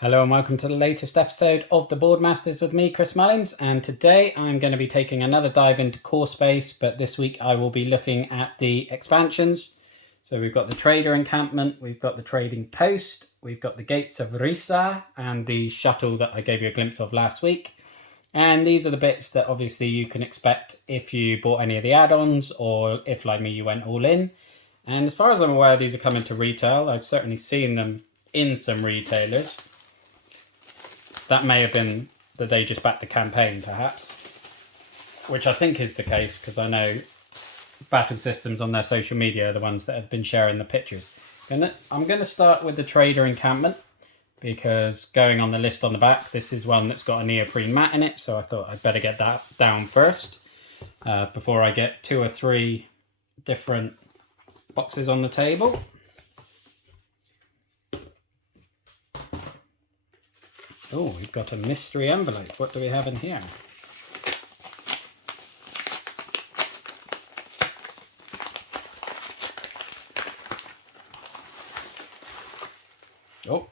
Hello and welcome to the latest episode of the Boardmasters with me, Chris Mullins, and today I'm going to be taking another dive into core space, but this week I will be looking at the expansions. So we've got the trader encampment, we've got the trading post, we've got the gates of Risa, and the shuttle that I gave you a glimpse of last week. And these are the bits that obviously you can expect if you bought any of the add-ons, or if like me you went all in. And as far as I'm aware, these are coming to retail. I've certainly seen them in some retailers. That may have been that they just backed the campaign, perhaps, which I think is the case because I know Battle Systems on their social media are the ones that have been sharing the pictures. And I'm going to start with the trader encampment because going on the list on the back, this is one that's got a neoprene mat in it, so I thought I'd better get that down first before I get 2 or 3 different boxes on the table. Oh, we've got a mystery envelope. What do we have in here? Oh,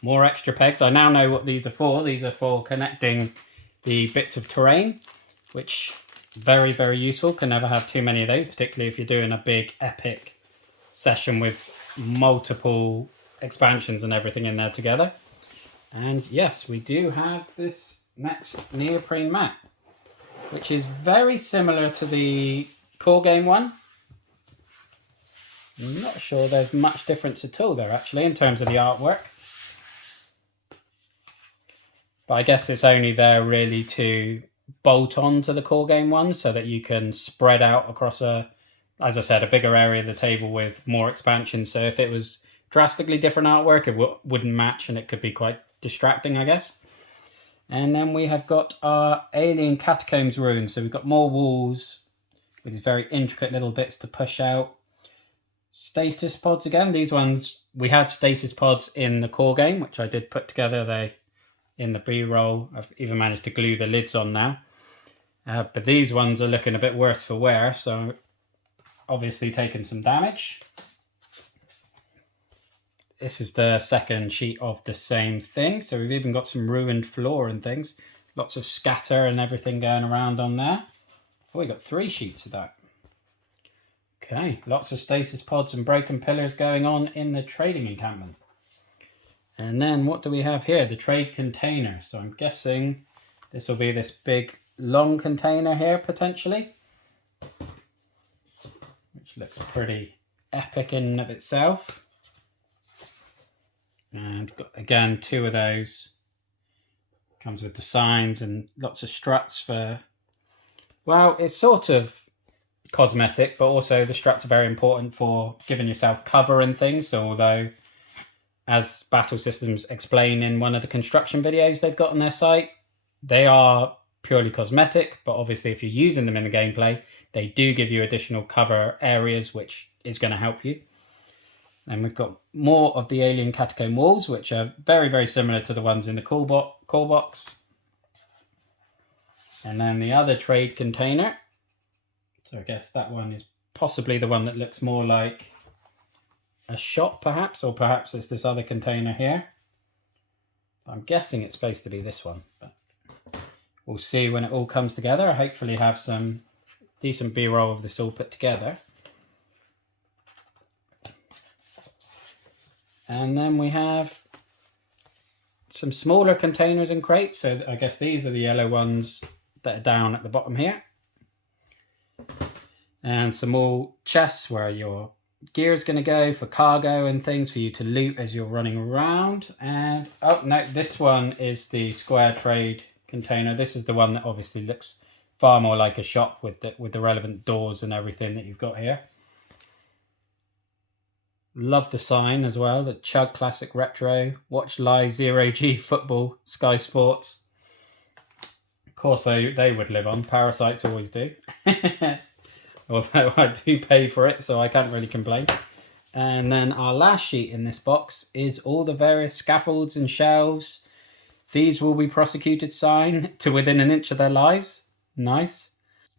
more extra pegs. I now know what these are for. These are for connecting the bits of terrain, which very, very useful. Can never have too many of those, particularly if you're doing a big epic session with multiple expansions and everything in there together. And yes, we do have this next neoprene mat, which is very similar to the core game one. I'm not sure there's much difference at all there, actually, in terms of the artwork. But I guess it's only there really to bolt on to the core game one so that you can spread out across as I said, a bigger area of the table with more expansion. So if it was drastically different artwork, it wouldn't match and it could be quite distracting, I guess. And then we have got our alien catacombs ruins. So we've got more walls with these very intricate little bits to push out. Stasis pods again. These ones, we had stasis pods in the core game, which I did put together. They in the B-roll. I've even managed to glue the lids on now. But these ones are looking a bit worse for wear, so obviously taking some damage. This is the second sheet of the same thing. So we've even got some ruined floor and things. Lots of scatter and everything going around on there. Oh, we got 3 sheets of that. Okay, lots of stasis pods and broken pillars going on in the trading encampment. And then what do we have here? The trade container. So I'm guessing this will be this big long container here potentially, which looks pretty epic in and of itself. And got, again, 2 of those. Comes with the signs and lots of struts for, well, it's sort of cosmetic, but also the struts are very important for giving yourself cover and things. So although, as Battle Systems explain in one of the construction videos they've got on their site, they are purely cosmetic, but obviously if you're using them in the gameplay, they do give you additional cover areas, which is going to help you. And we've got more of the alien catacomb walls, which are very, very similar to the ones in the core box. And then the other trade container. So I guess that one is possibly the one that looks more like a shop, perhaps, or perhaps it's this other container here. I'm guessing it's supposed to be this one, but we'll see when it all comes together. I hopefully have some decent B-roll of this all put together. And then we have some smaller containers and crates. So I guess these are the yellow ones that are down at the bottom here. And some more chests where your gear is going to go for cargo and things for you to loot as you're running around. And oh no, this one is the square trade container. This is the one that obviously looks far more like a shop with the relevant doors and everything that you've got here. Love the sign as well, the Chug Classic Retro, Watch Live 0G Football, Sky Sports. Of course they would live on, Parasites always do. Although I do pay for it, so I can't really complain. And then our last sheet in this box is all the various scaffolds and shelves. These will be prosecuted sign to within an inch of their lives. Nice.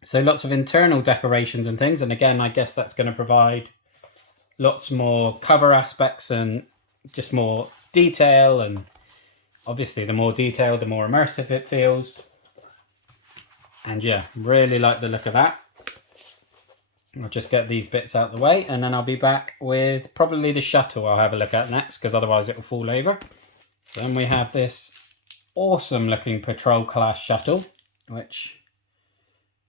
So lots of internal decorations and things. And again, I guess that's going to provide lots more cover aspects and just more detail and Obviously, the more detailed, the more immersive it feels. And yeah, really like the look of that. I'll just get these bits out of the way, and then I'll be back with probably the shuttle I'll have a look at next, because otherwise it will fall over. Then we have this awesome looking patrol class shuttle, which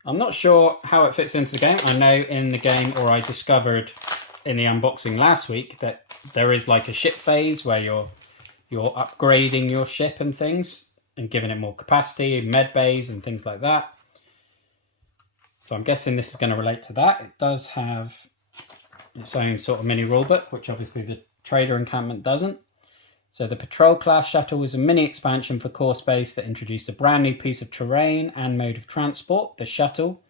I'm not sure how it fits into the game. I know in the game, or I discovered in the unboxing last week, that there is like a ship phase where you're upgrading your ship and things and giving it more capacity, med bays and things like that. So I'm guessing this is going to relate to that. It does have its own sort of mini rulebook, which obviously the trader encampment doesn't. So the patrol class shuttle is a mini expansion for core space that introduced a brand new piece of terrain and mode of transport, the shuttle.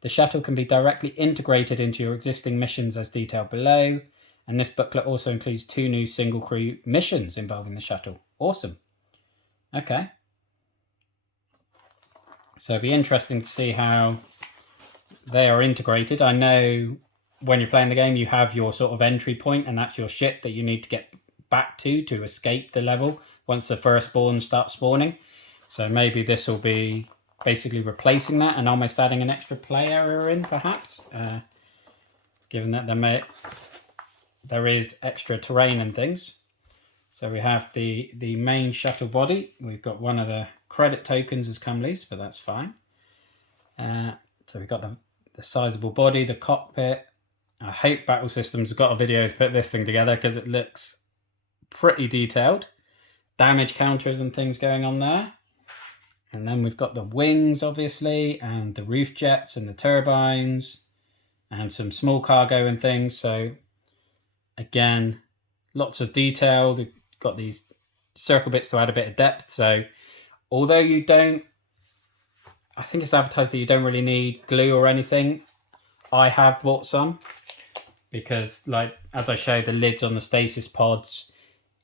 The shuttle can be directly integrated into your existing missions as detailed below. And this booklet also includes 2 new single crew missions involving the shuttle. Awesome. Okay. So it'll be interesting to see how they are integrated. I know when you're playing the game, you have your sort of entry point, and that's your ship that you need to get back to escape the level once the firstborn starts spawning. So maybe this will be basically replacing that and almost adding an extra play area in, perhaps, given that there is extra terrain and things. So we have the main shuttle body. We've got one of the credit tokens has come loose, but that's fine. So we've got the sizable body, the cockpit. I hope Battle Systems have got a video to put this thing together, because it looks pretty detailed. Damage counters and things going on there. And then we've got the wings, obviously, and the roof jets and the turbines and some small cargo and things. So again, lots of detail. They've got these circle bits to add a bit of depth. So although you don't, I think it's advertised that you don't really need glue or anything, I have bought some, because like, as I showed, the lids on the stasis pods,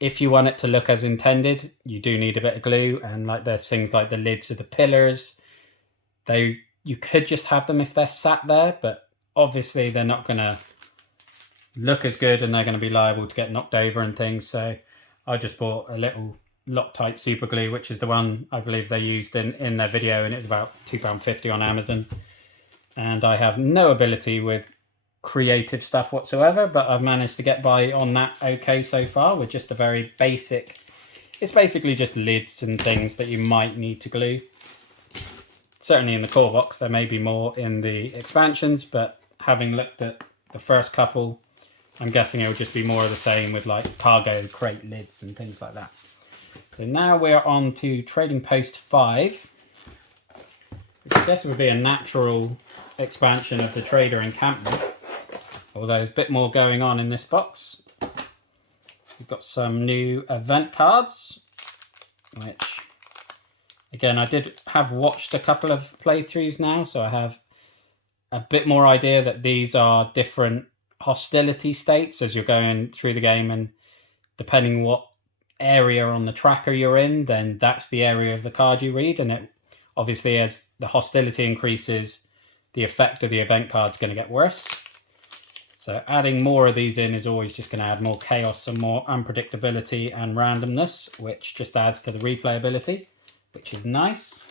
if you want it to look as intended, you do need a bit of glue. And like, there's things like the lids of the pillars, you could just have them if they're sat there, but obviously they're not going to look as good, and they're going to be liable to get knocked over and things. So I just bought a little Loctite super glue, which is the one I believe they used in their video, and it was about £2.50 on Amazon. And I have no ability with creative stuff whatsoever, but I've managed to get by on that okay so far with just a very basic, it's basically just lids and things that you might need to glue. Certainly in the core box, there may be more in the expansions, but having looked at the first couple, I'm guessing it will just be more of the same with like cargo crate lids and things like that. So now we're on to Trading Post 5, which I guess would be a natural expansion of the trader encampment, although there's a bit more going on in this box. We've got some new event cards, which again, I have watched a couple of playthroughs now, so I have a bit more idea that these are different hostility states as you're going through the game, and depending what area on the tracker you're in, then that's the area of the card you read. And it obviously, as the hostility increases, the effect of the event card's going to get worse. So adding more of these in is always just going to add more chaos and more unpredictability and randomness, which just adds to the replayability, which is nice.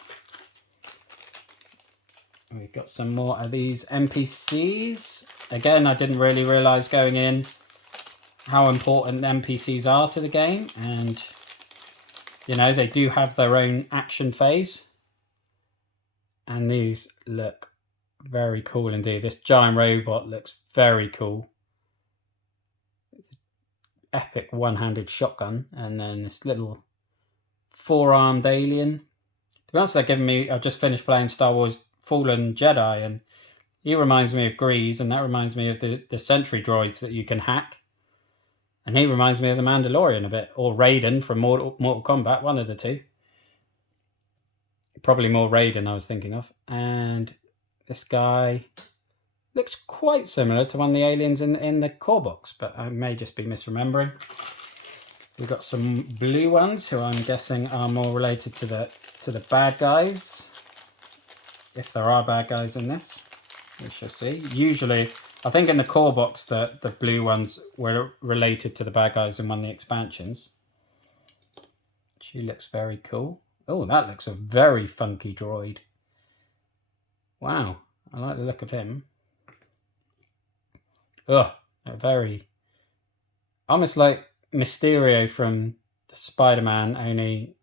We've got some more of these NPCs. Again, I didn't really realize going in how important NPCs are to the game, and you know, they do have their own action phase, and these look very cool indeed. This giant robot looks very cool. Epic one-handed shotgun, and then this little four-armed alien. To be honest, they're giving me, I've just finished playing Star Wars Fallen Jedi, and he reminds me of Grease, and that reminds me of the sentry droids that you can hack. And he reminds me of the Mandalorian a bit, or Raiden from Mortal Kombat, one of the two. Probably more Raiden I was thinking of. And this guy looks quite similar to one of the aliens in the core box, but I may just be misremembering. We've got some blue ones who I'm guessing are more related to the bad guys. If there are bad guys in this, we shall see. Usually, I think in the core box, the blue ones were related to the bad guys in one of the expansions. She looks very cool. Oh, that looks a very funky droid. Wow, I like the look of him. Ugh, a very... almost like Mysterio from Spider-Man, only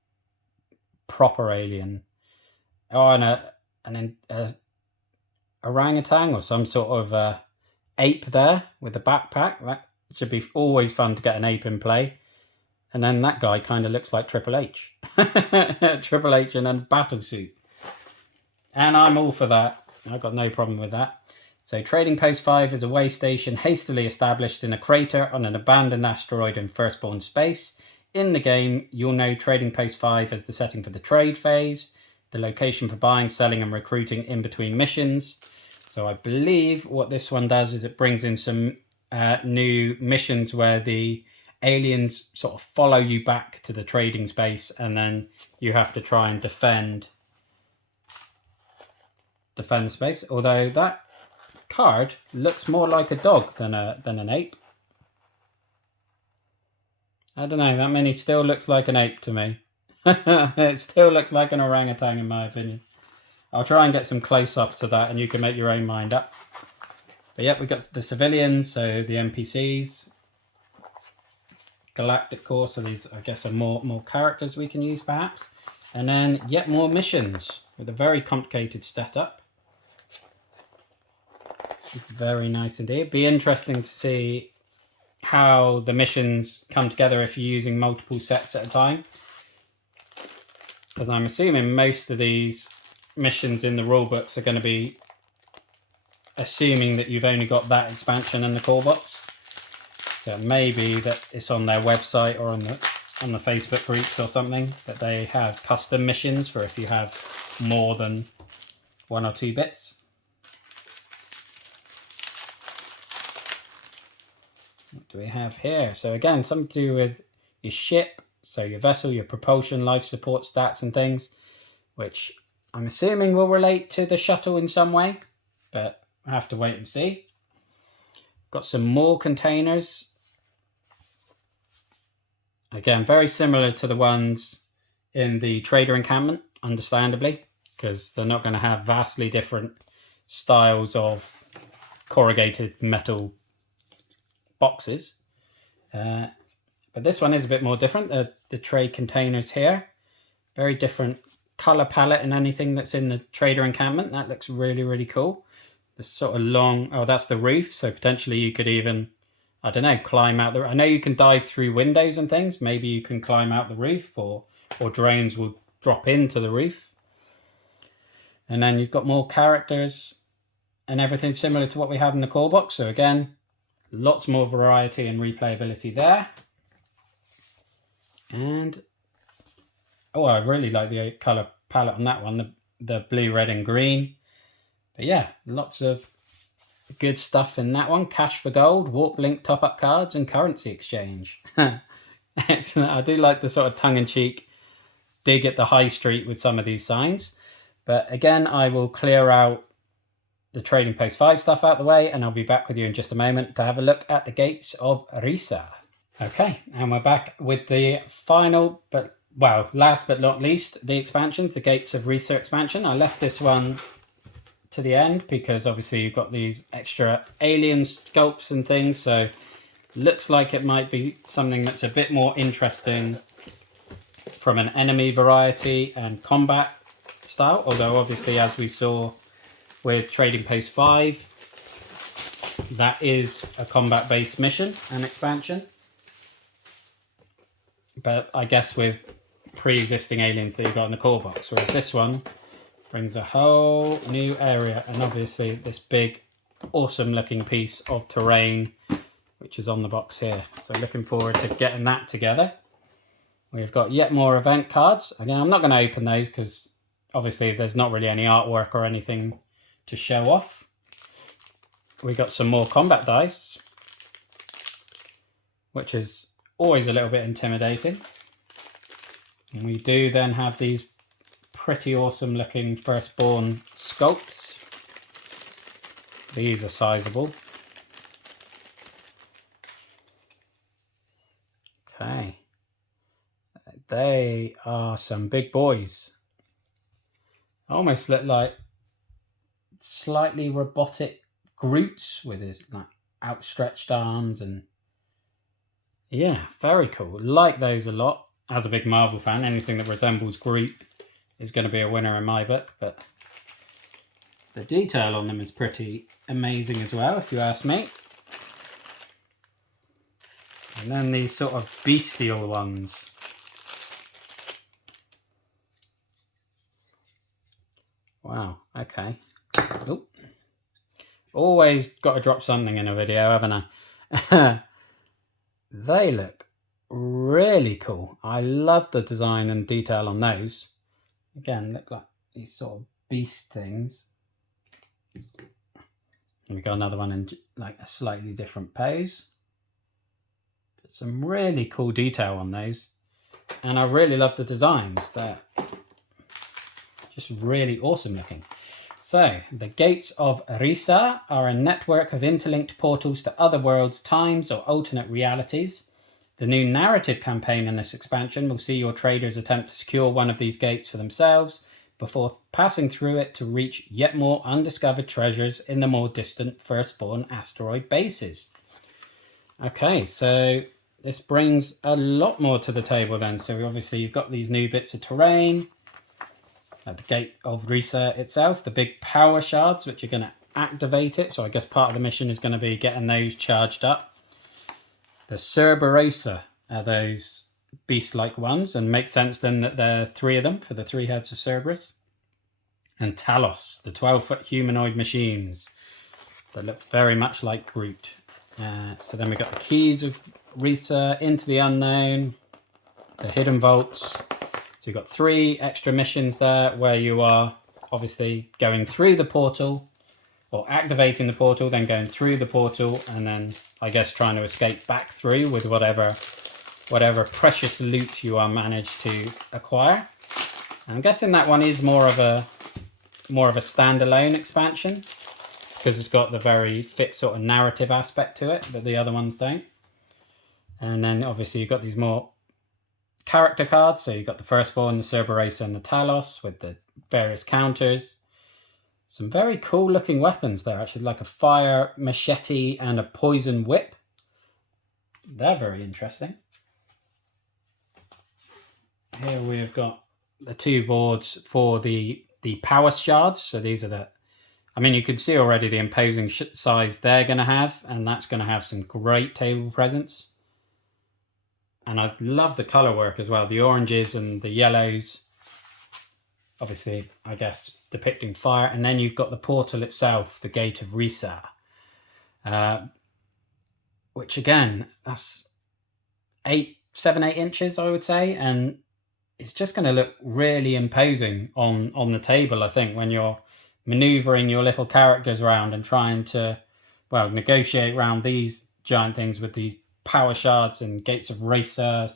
proper alien. Oh, and a orangutan or some sort of ape there with a backpack. That should be always fun to get an ape in play. And then that guy kind of looks like Triple H. Triple H in a battle suit. And I'm all for that. I've got no problem with that. So Trading Post 5 is a way station hastily established in a crater on an abandoned asteroid in Firstborn space. In the game, you'll know Trading Post 5 as the setting for the trade phase, the location for buying, selling and recruiting in between missions. So I believe what this one does is it brings in some new missions where the aliens sort of follow you back to the trading space, and then you have to try and defend the space. Although that card looks more like a dog than an ape. I don't know, that mini still looks like an ape to me. It still looks like an orangutan in my opinion. I'll try and get some close-ups of that and you can make your own mind up. But yeah, we've got the civilians, so the NPCs. Galactic Core, so these I guess are more characters we can use perhaps. And then yet more missions with a very complicated setup. Very nice indeed. Be interesting to see how the missions come together if you're using multiple sets at a time. Because I'm assuming most of these missions in the rulebooks are going to be assuming that you've only got that expansion in the core box. So it may be that it's on their website or on the Facebook groups or something that they have custom missions for if you have more than 1 or 2 bits. What do we have here? So again, something to do with your ship, so your vessel, your propulsion, life support stats and things, which I'm assuming will relate to the shuttle in some way, but I have to wait and see. Got some more containers. Again, very similar to the ones in the trader encampment, understandably, because they're not going to have vastly different styles of corrugated metal boxes. But this one is a bit more different. The trade containers here, very different color palette and anything that's in the trader encampment. That looks really, really cool. The sort of long, oh, that's the roof. So potentially you could even, I don't know, climb out the, I know you can dive through windows and things. Maybe you can climb out the roof, or drones will drop into the roof. And then you've got more characters and everything similar to what we have in the core box. So again, lots more variety and replayability there. And oh, I really like the color palette on that one, the blue, red and green. But yeah, lots of good stuff in that one. Cash for gold, warp link top-up cards and currency exchange. Excellent. I do like the sort of tongue-in-cheek dig at the high street with some of these signs. But again, I will clear out the Trading Post 5 stuff out the way, and I'll be back with you in just a moment to have a look at the gates of Risa. Okay, and we're back with the final, but well, last but not least, the expansions, the Gates of Risa expansion. I left this one to the end because obviously you've got these extra alien sculpts and things, so looks like it might be something that's a bit more interesting from an enemy variety and combat style, although obviously as we saw with Trading Post 5, that is a combat-based mission and expansion. But I guess with pre-existing aliens that you've got in the core box, whereas this one brings a whole new area and obviously this big, awesome-looking piece of terrain, which is on the box here. So looking forward to getting that together. We've got yet more event cards. Again, I'm not going to open those because obviously there's not really any artwork or anything to show off. We got some more combat dice, which is always a little bit intimidating. And we do then have these pretty awesome looking Firstborn sculpts. These are sizable. Okay. They are some big boys. Almost look like slightly robotic Groots with his like outstretched arms, and yeah, very cool. Like those a lot. As a big Marvel fan, anything that resembles Groot is going to be a winner in my book, but the detail on them is pretty amazing as well, if you ask me. And then these sort of bestial ones. Wow, okay. Oop. Always got to drop something in a video, haven't I? They look really cool. I love the design and detail on those. Again, look like these sort of beast things. And we got another one in like a slightly different pose. But some really cool detail on those. And I really love the designs. They're just really awesome looking. So, the Gates of Risa are a network of interlinked portals to other worlds, times, or alternate realities. The new narrative campaign in this expansion will see your traders attempt to secure one of these gates for themselves before passing through it to reach yet more undiscovered treasures in the more distant Firstborn asteroid bases. Okay, so this brings a lot more to the table then. So obviously you've got these new bits of terrain. The Gate of Risa itself, the big power shards, which are going to activate it. So I guess part of the mission is going to be getting those charged up. The Cerberosa are those beast-like ones, and makes sense then that there are 3 of them for the 3 heads of Cerberus. And Talos, the 12-foot humanoid machines that look very much like Groot. So then we've got the Keys of Risa, Into the Unknown, the Hidden Vaults. So you've got 3 extra missions there where you are obviously going through the portal, or activating the portal, then going through the portal, and then I guess trying to escape back through with whatever precious loot you are managed to acquire. I'm guessing that one is more of a standalone expansion because it's got the very fixed sort of narrative aspect to it, but the other ones don't. And then obviously you've got these more character cards. So you've got the Firstborn, the Cerberus, and the Talos with the various counters. Some very cool looking weapons there, actually, like a fire machete and a poison whip. They're very interesting. Here we've got the 2 boards for the power shards. So these are the, I mean, you can see already the imposing size they're going to have, and that's going to have some great table presence. And I love the color work as well. The oranges and the yellows, obviously, I guess, depicting fire. And then you've got the portal itself, the Gate of Risa, which again, that's 7, 8 inches, I would say. And it's just going to look really imposing on the table, I think, when you're maneuvering your little characters around and trying to, well, negotiate around these giant things with these power shards and Gates of Risa.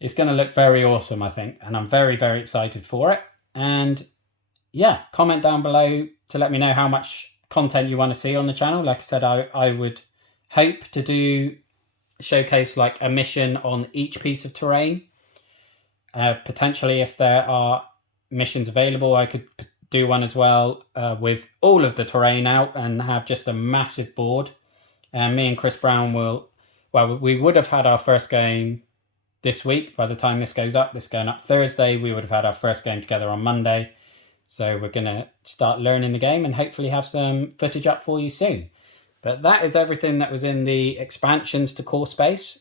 It's going to look very awesome, I think, and I'm very, very excited for it. And yeah, comment down below to let me know how much content you want to see on the channel. Like I said, I would hope to do showcase like a mission on each piece of terrain. Potentially, if there are missions available, I could do one as well with all of the terrain out and have just a massive board. And me and Chris Brown we would have had our first game this week. By the time this goes up, this going up Thursday, we would have had our first game together on Monday. So we're going to start learning the game and hopefully have some footage up for you soon. But that is everything that was in the expansions to Core Space.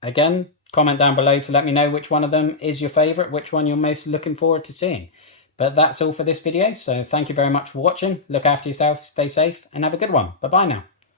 Again, comment down below to let me know which one of them is your favourite, which one you're most looking forward to seeing. But that's all for this video. So thank you very much for watching. Look after yourself, stay safe, and have a good one. Bye-bye now.